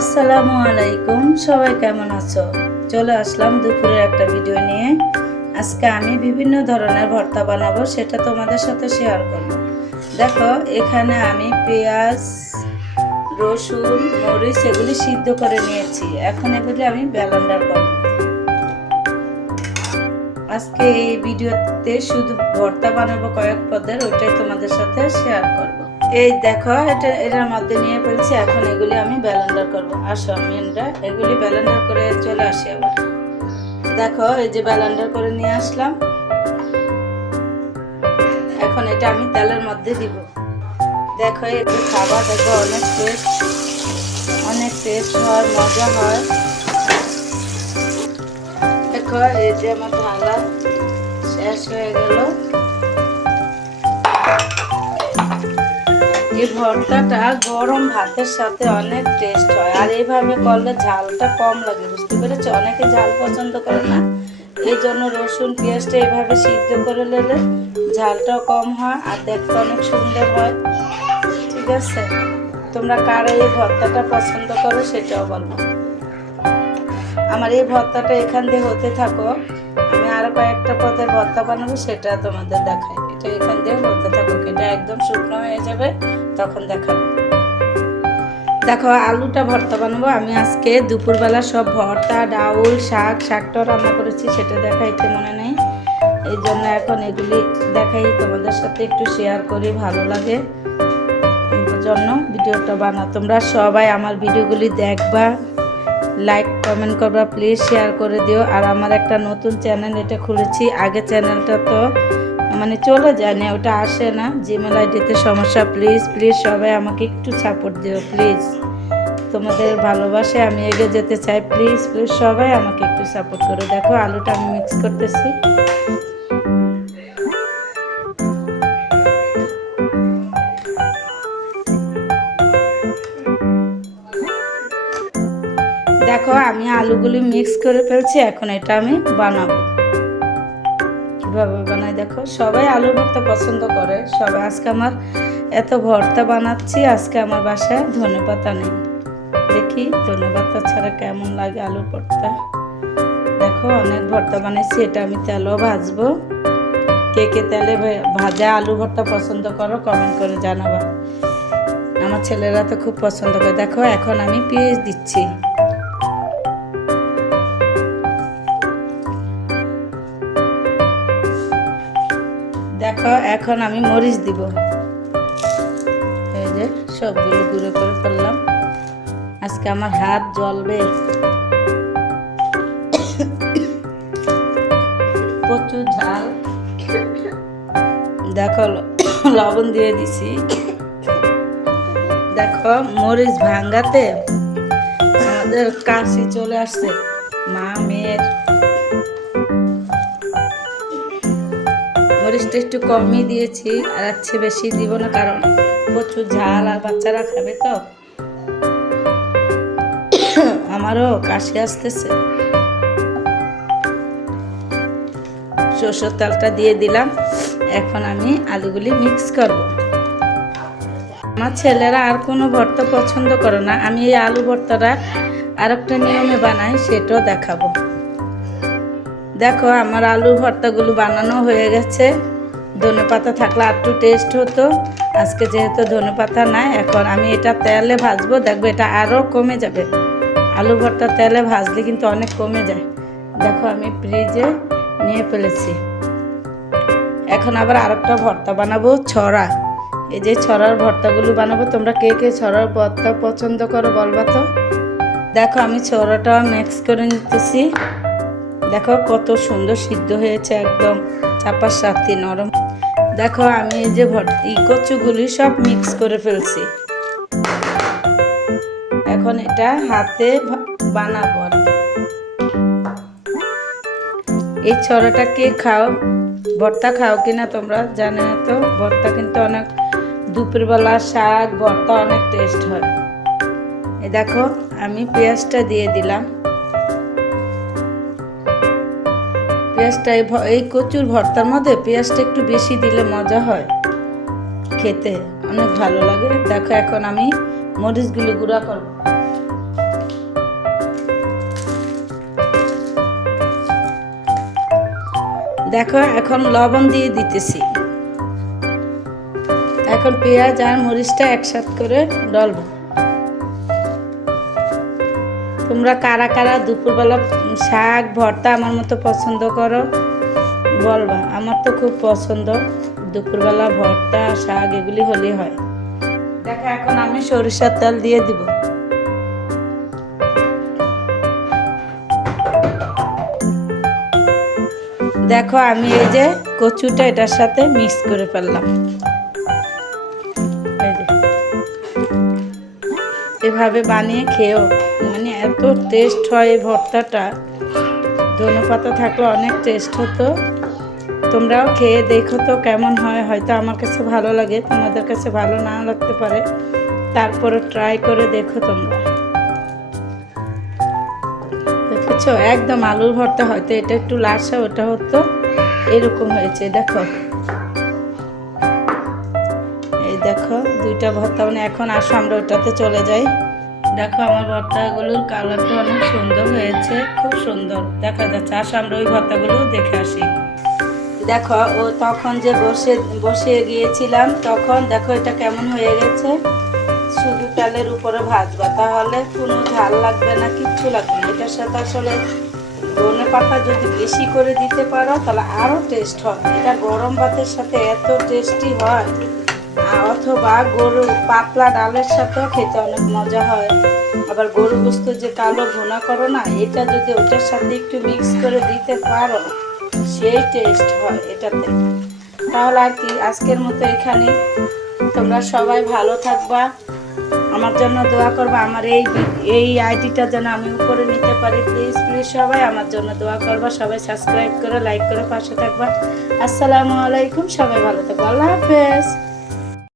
আসসালামু আলাইকুম, সবাই কেমন আছো? চলে আসলাম দুপুরের একটা ভিডিও নিয়ে। আজকে আমি বিভিন্ন ধরনের ভর্তা বানাবো, সেটা তোমাদের সাথে শেয়ার করব। দেখো, এখানে আমি পেঁয়াজ, রসুন, মরিচ এগুলি সিদ্ধ করে নিয়েছি। এখন এগুলি আমি ব্লেন্ডার করব। আজকে এই ভিডিওতে শুধু ভর্তা বানাবো কয়েক পদের, ওইটাই তোমাদের সাথে শেয়ার করব। এই দেখো, এটার মধ্যে নিয়ে ফেলছি। এখন এগুলি আমি ব্লেন্ডার করব। আসো, আমি এগুলি ব্লেন্ডার করে চলে আসি আবার। দেখো, এই যে ব্লেন্ডার করে নিয়ে আসলাম। এখন এটা আমি তেলের মধ্যে দিব। দেখো, একটু খাবার, দেখো অনেক টেস্ট হয়, মজা হয়। দেখো, এই যে আমার ঢালা শেষ হয়ে গেল। এই ভর্তাটা গরম ভাতের সাথে অনেক টেস্ট হয়, আর এইভাবে করলে ঝালটা কম লাগে, বুঝতে পেরেছো? অনেকে ঝাল পছন্দ করে না, এই জন্য রসুন পেঁয়াজটা এইভাবে সিদ্ধ করে নিলে ঝালটাও কম হয় আর দেখতে অনেক সুন্দর হয়। ঠিক আছে, তোমরা কারা এই ভর্তাটা পছন্দ করো সেটাও বলবো। আমার এই ভর্তাটা এখান দিয়ে হতে থাকো, আমি আরো কয়েকটা পদের ভর্তা বানাবো, সেটা তোমাদের দেখাই। এটা এখান দিয়ে হতে থাকো, এটা একদম শুকনো হয়ে যাবে, তখন দেখাবো। দেখো, আলুটা ভর্তা বানাবো আমি আজকে। দুপুরবেলা সব ভর্তা, ডাউল, শাকটাও রান্না করেছি, সেটা দেখাইতে মনে নেই, এই জন্য এখন এগুলি দেখাই, তোমাদের সাথে একটু শেয়ার করি, ভালো লাগে জন্য ভিডিওটা বানা। তোমরা সবাই আমার ভিডিওগুলি দেখবা, লাইক কমেন্ট করবা, প্লিজ শেয়ার করে দিও। আর আমার একটা নতুন চ্যানেল এটা খুলেছি, আগে চ্যানেলটা তো চলে যায় না, ওটা আসে না, জিমেল আইডিতে সমস্যা। প্লিজ সবাই আমাকে একটু সাপোর্ট দিও, প্লিজ। তোমাদের ভালোবাসে আমি এগিয়ে যেতে চাই, প্লিজ সবাই আমাকে একটু সাপোর্ট করো। দেখো, আলুটা আমি মিক্স করতেছি। দেখো, আমি আলুগুলি মিক্স করে ফেলছি। এখন এটা আমি বানাবো। কিভাবে বানাই দেখো, সবাই আলু ভর্তা পছন্দ করে সবাই। আজকে আমার এত ভর্তা বানাচ্ছি, আজকে আমার বাসায় ধনেপাতা নেই। দেখি ধনেপাতা ছাড়া কেমন লাগে আলু ভর্তা। দেখো, অনেক ভর্তা বানাইছি, এটা আমি তেলও ভাজবো। কে কে তেলে ভাজা আলু ভর্তা পছন্দ করো কমেন্ট করে জানাবা। আমার ছেলেরা তো খুব পছন্দ করে। দেখো, এখন আমি পেঁয়াজ দিচ্ছি। দেখো, এখন আমি মরিচ দিব। এই যে সবগুলো গুঁড়ো করে ফেললাম। আজকে আমার হাত জ্বলবে, প্রচুর ঝাল। দেখো, লবণ দিয়ে দিছি। দেখো, মরিচ ভাঙ্গাতে আমাদের কাশি চলে আসছে, মা মেয়ের। মরিচটা একটু কমই দিয়েছি, আর আচ্ছে বেশি দিব না, কারণ প্রচুর ঝাল আর বাচ্চারা খাবে তো। আমারও কাশি আসতেছে। সরষের তেলটা দিয়ে দিলাম। এখন আমি আলুগুলি মিক্স করব। আমার ছেলেরা আর কোনো ভর্তা পছন্দ করে না, আমি এই আলু ভর্তাটা আর একটা নিয়মে বানাই, সেটাও দেখাবো। দেখো, আমার আলু ভর্তাগুলো বানানো হয়ে গেছে। ধনেপাতা থাকলে একটু টেস্ট হতো, আজকে যেহেতু ধনেপাতা নাই। এখন আমি এটা তেলে ভাজবো, দেখবো এটা আরও কমে যাবে। আলু ভর্তা তেলে ভাজলে কিন্তু অনেক কমে যায়। দেখো, আমি ফ্রিজে নিয়ে ফেলেছি। এখন আবার আরেকটা ভর্তা বানাবো, ছড়া। এই যে ছড়ার ভর্তাগুলো বানাবো। তোমরা কে কে ছড়ার ভর্তা পছন্দ করো বলবা তো। দেখো, আমি ছড়াটা মিক্স করে নিতেছি। দেখো, কত সুন্দর সিদ্ধ হয়েছে, একদম চাপার সাথে নরম। দেখো, আমি এই যে কচুগুলি সব মিক্স করে ফেলছি। এখন এটা হাতে বানাবো। এই ছড়াটা কে খাও, ভর্তা খাও কিনা তোমরা জানো তো। ভর্তা কিন্তু অনেক, দুপুরবেলা শাক ভর্তা অনেক টেস্ট হয়। এই দেখো, আমি পেঁয়াজটা দিয়ে দিলাম। পেঁয়াজটা এই কচুর ভর্তার মধ্যে পেঁয়াজটা একটু বেশি দিলে মজা হয়, খেতে অনেক ভালো লাগে। দেখো, এখন আমি মরিচগুলো গুঁড়া করব। দেখো এখন লবণ দিয়ে দিতেছি। এখন পেঁয়াজ আর মরিচটা একসাথে করে ডলবো। তোমরা কারা কারা দুপুরবেলা শাক ভর্তা আমার মতো পছন্দ করো বলবা। আমার তো খুব পছন্দ, দুপুরবেলা ভর্তা শাক এগুলি হলেই হয়। দেখো এখন আমি সরিষার তেল দিয়ে দিব। দেখো আমি এই যে কচুটা এটার সাথে মিক্স করে ফেললাম। এই যে এভাবে বানিয়ে খেয়েও, মানে এত টেস্ট হয় এই ভর্তাটা। ধনেপাতা থাকলে অনেক টেস্ট হতো। তোমরাও খেয়ে দেখো তো কেমন হয়। হয়তো আমার কাছে ভালো লাগে, তোমাদের কাছে ভালো না লাগতে পারে, তারপরে ট্রাই করে দেখো তোমরা। দেখেছো একদম আলুর ভর্তা, হয়তো এটা একটু লাসা, ওটা হতো এরকম হয়েছে। দেখো এই দেখো দুইটা ভর্তা, মানে এখন আসো আমরা ওটাতে চলে যাই। দেখো আমার ভর্তাগুলোর কালারটা অনেক সুন্দর হয়েছে, খুব সুন্দর দেখা যাচ্ছে। আসো আমরা ওই ভর্তাগুলো দেখে আসি। দেখো ও তখন যে বসিয়ে গিয়েছিলাম, তখন দেখো এটা কেমন হয়ে গেছে। শুধু তেলের উপরে ভাজবা, তাহলে কোনো ঝাল লাগবে না, কিচ্ছু লাগবে না। এটার সাথে আসলে ধনেপাতা যদি বেশি করে দিতে পারো তাহলে আরও টেস্ট হয়। এটা গরম ভাতের সাথে এত টেস্টি হয়, অথবা গরু পাতলা ডালের সাথেও খেতে অনেক মজা হয়। আবার গরু গোস্ত যে কালো ভুনা করো না, এটা যদি ওটার সাথে একটু মিক্স করে দিতে পারো, সেই টেস্ট হয় এটাতে। তাহলে আর কি, আজকের মতো এখানে। তোমরা সবাই ভালো থাকবা, আমার জন্য দোয়া করবা। আমার এই আইডিটা যেন আমি উপরে নিতে পারি। প্লিজ প্লিজ সবাই আমার জন্য দোয়া করবা। সবাই সাবস্ক্রাইব করে লাইক করে পাশে থাকবা। আসসালামু আলাইকুম, সবাই ভালো থাকবা। আল্লাহ হাফেজ।